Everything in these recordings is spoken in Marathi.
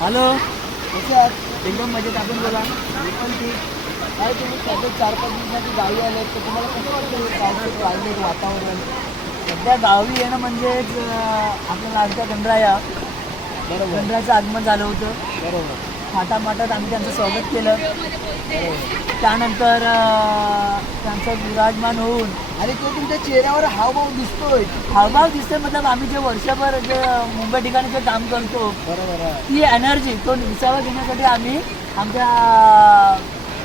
हॅलो. कसे आहात? एकदम मजेत. आपण बोला. काय तुम्ही सध्या चार पाच दिवसाची गावी आले तर तुम्हाला कसं वाटतं क्लायमेट वातावरण सध्या गावी येणं म्हणजेच अं, आपल्या लाडक्या गणराया. बरोबर. गणरायाचं आगमन झालं होतं. बरोबर. थाटामाटात आम्ही त्यांचं स्वागत केलं. त्यानंतर त्यांचं विराजमान होऊन आणि तो तुमच्या चेहऱ्यावर हावभाव दिसतोय. हावभाव दिसते मतलब आम्ही जे वर्षभर जे मुंबई ठिकाणी जे काम करतो बरोबर ती एनर्जी तो विसावा घेण्यासाठी आम्ही आमच्या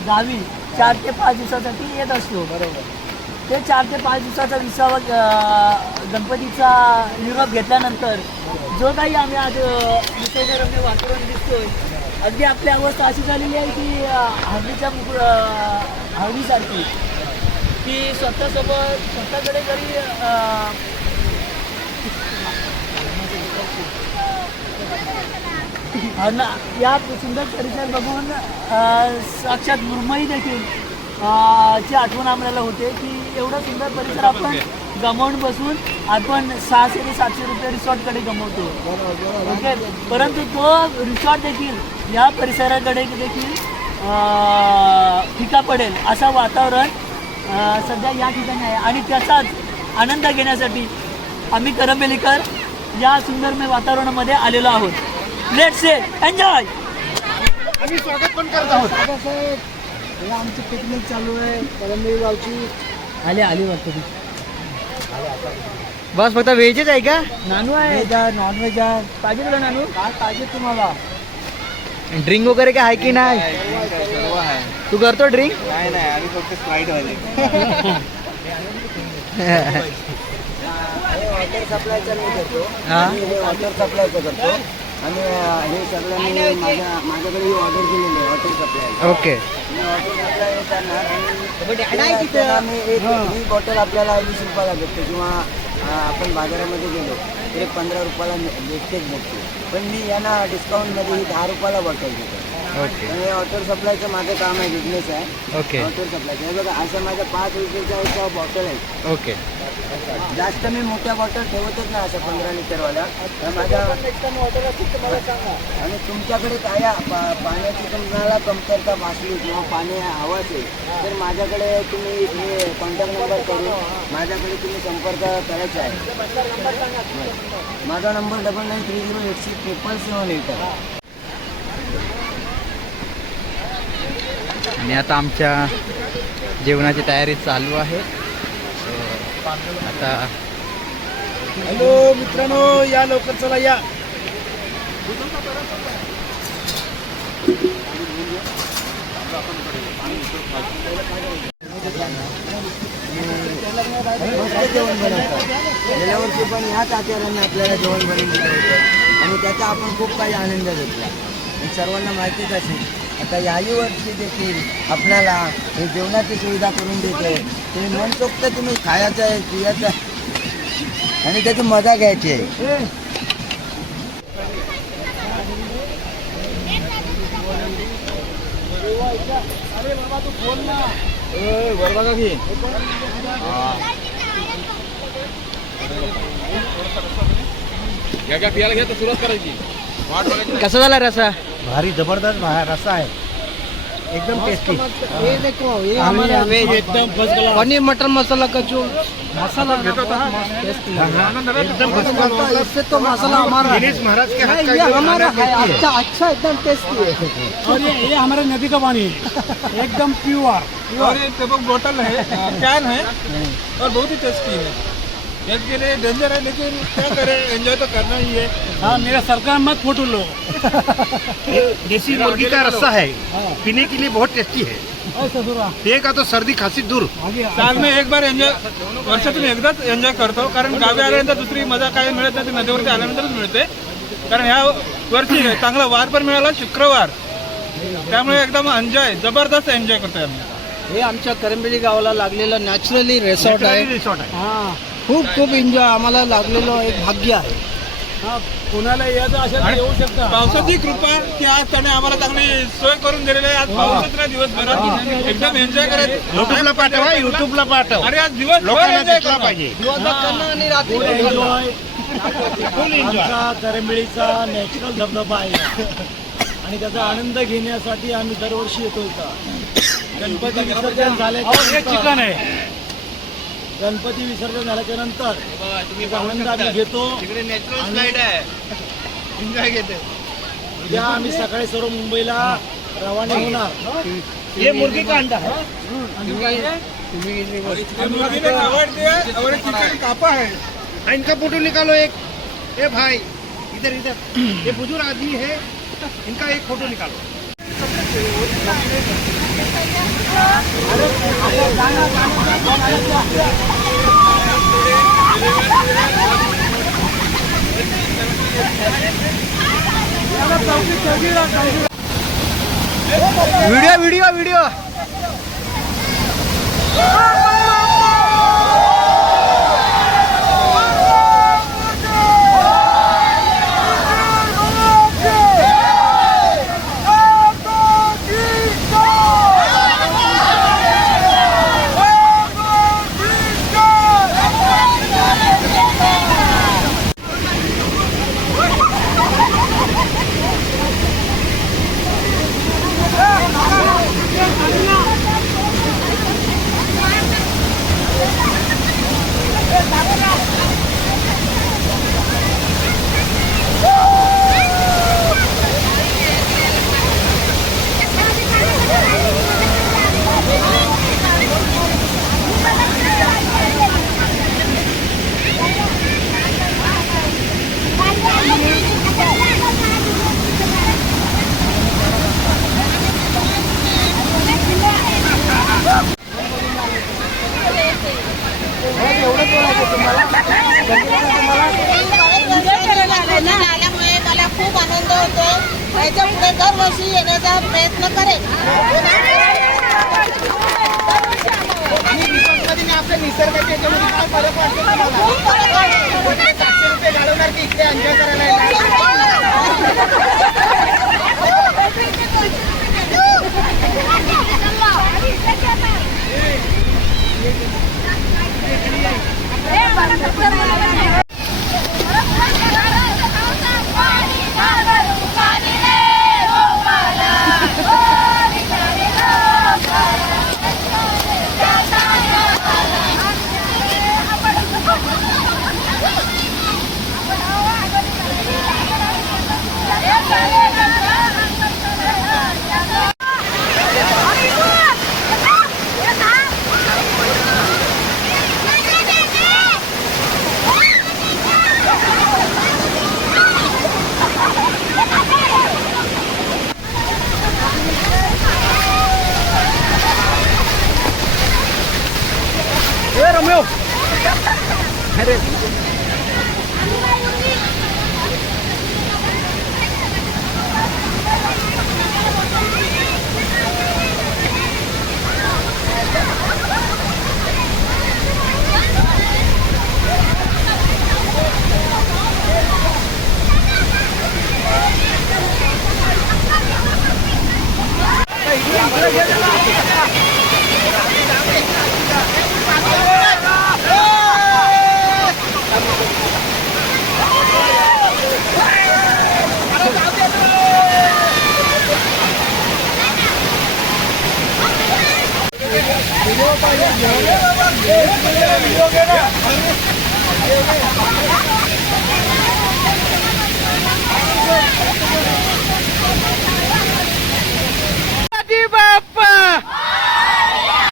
गावी चार ते पाच दिवसासाठी येत असतो. बरोबर. ते चार ते पाच दिवसाचा विसावा गणपतीचा निरोप घेतल्यानंतर जो काही आम्ही आज निसर्गरम्य वातावरण दिसतोय अगदी आपली अवस्था अशी झालेली आहे की अं, हळदीच्या मुक हळदीसारखी. की स्वतःसोबत स्वतःकडे जरी ना या सुंदर परिसर बघून साक्षात मुरमई देखील ची आठवण आम्हाला होते की एवढा सुंदर परिसर आपण गमावून बसून आपण सहाशे ते सातशे रुपये रिसॉर्टकडे गमवतो. ओके? परंतु तो रिसॉर्ट देखील या परिसराकडे देखील अ, फिका पडेल असं वातावरण अ, सध्या या ठिकाणी आहे. आणि त्याचाच आनंद घेण्यासाठी आम्ही करंबेलीकर या सुंदरमय वातावरणामध्ये आलेलो आहोत. लेट से एन्जॉय आम्ही स्वागत पण करत आहोत. हे आमची पिकनिक चालू आहे. करंबेळी गावची आले आली वाटतं. बस फक्त व्हेजच आहे का? नानू आहे. नॉन व्हेज आहे पाहिजे तुला नानू? काय पाहिजे तुम्हाला? ड्रिंक वगैरे काय आहे की नाही तू करतो ड्रिंक काय नाही आम्ही फक्त स्प्राईट वाले. हे. वॉटर सप्लायचं मी करतो. हा. हे वॉटर सप्लायचं करतो. आणि हे सगळं मी माझ्या माझ्याकडे ही ऑर्डर दिलेली आहे वॉटर सप्लाय ओके. मी वॉटर सप्लाय करणार आणि त्याला मी एक ही. बॉटल आपल्याला वीस रुपयाला भेटते किंवा आपण बाजारामध्ये गेलो तर एक पंधरा रुपयाला भेटतेच भेटते. पण मी यांना डिस्काउंटमध्ये ही दहा रुपयाला बॉटल देतो. ओके आणि वॉटर सप्लायचं माझं काम आहे बिझनेस आहे. ओके वॉटर सप्लायचं हे बघा अशा माझ्या पाच लिटरच्या बॉटल आहेत. ओके जास्त मी मोठ्या बॉटल ठेवतच नाही अशा पंधरा लिटरवाल्या. तर माझ्या आणि तुमच्याकडे काय आहे? पा- पाण्याची तुम्हाला कमतरता भासली किंवा पाणी हवं असेल तर माझ्याकडे तुम्ही हे कॉन्टॅक्ट नंबर करून माझ्याकडे तुम्ही संपर्क करायचा आहे. माझा number double nine three zero eight six triple seven eight आहे. आणि आता आमच्या जेवणाची तयारी चालू आहे. आता हॅलो मित्रांनो या लवकर चला या. मस्त जेवण बनवतात गेल्या वर्षी पण ह्याच आचार्याने आपल्याला जेवण बनवून दिलं होतं. आणि त्याचा आपण खूप काही आनंद घेतला. सर्वांना माहितीच असेल. आता याही वर्षी देखील आपल्याला हे जेवणाची सुविधा करून देते. ते मनसोक्त तुम्ही खायचं आहे पियाचं आहे. आणि त्याची मजा घ्यायची आहे. कसा झाला रसा भारी जबरदस्त रसा आहे. एकदम टेस्टी ये देखो ये हमारा वेज एकदम पनीर मटर मसाला का जो मसाला एकदम इससे तो मसाला हमारा महाराज के नहीं, ये हमारा है. अच्छा अच्छा एकदम टेस्टी है. और ये ये हमारे नदी का पानी है. एकदम प्योर और ये देखो बोतल है कैन है और बहुत ही टेस्टी है. के लिए डेंजर है लेकिन क्या करें? एंजॉय तो करना ही है। हाँ मेरा सरकार मत फोटो लो। देसी मुर्गी का रस्सा है। पीने के लिए बहुत टेस्टी है। पिएगा तो सर्दी खांसी दूर। साल में एक बार एन्जॉय वर्षातून एकदाच एन्जॉय करतो कारण गावी आल्यानंतर दुसरी मजा काही मिळत नाही ती नदीवरती आल्यानंतरच मिळते. कारण ह्या वर्षी चांगला वार पण मिळाला शुक्रवार. त्यामुळे एकदम एन्जॉय जबरदस्त एन्जॉय करतोय आम्ही. हे आमच्या करंबेली गावाला लागलेलं नॅचरली रिसॉर्ट आहे. रिसॉर्ट है हां. खूप खूप एन्जॉय आम्हाला लागलेलं एक भाग्य आहे. हा, पुण्याला यायचं असेल तर येऊ शकता. पावसाची कृपा की आज त्याने आम्हाला चांगली सोय करून दिलेली आहे. आज पावसाच नाही दिवसभरात एकदम एन्जॉय करायचं युट्यूबला पाठवा युट्यूबला पाठव. अरे आज दिवस लोकांना दिसला पाहिजे. एन्जॉय फुल एन्जॉय आमचा करंबिळीचा नॅचरल धबधबा आहे. आणि त्याचा आनंद घेण्यासाठी आम्ही दरवर्षी येतो इथं. गणपती विसर्जन झाल्याच्या आहे. गणपती विसर्जन झाल्याच्यानंतर आनंद आम्ही घेतो एन्जॉय घेते. उद्या आम्ही सकाळी सर्व मुंबईला रवाना होणार. ये मुर्गी का अंडा है कापा आहे. हाँ, इनका फोटो निकालो एक. ए भाई इधर इधर. ये बुजुर्ग आदमी है. इनका एक फोटो निकालो. Video video video. याच्यापुढे दरवर्षी येण्याचा प्रयत्न करेन. आपल्या निसर्गाच्या याच्यामध्ये काय फरक वाटतो खूप फरक वाटतो. सातशे रुपये घालवणार की इकडे एन्जॉय करायला येणार? Viva a fã!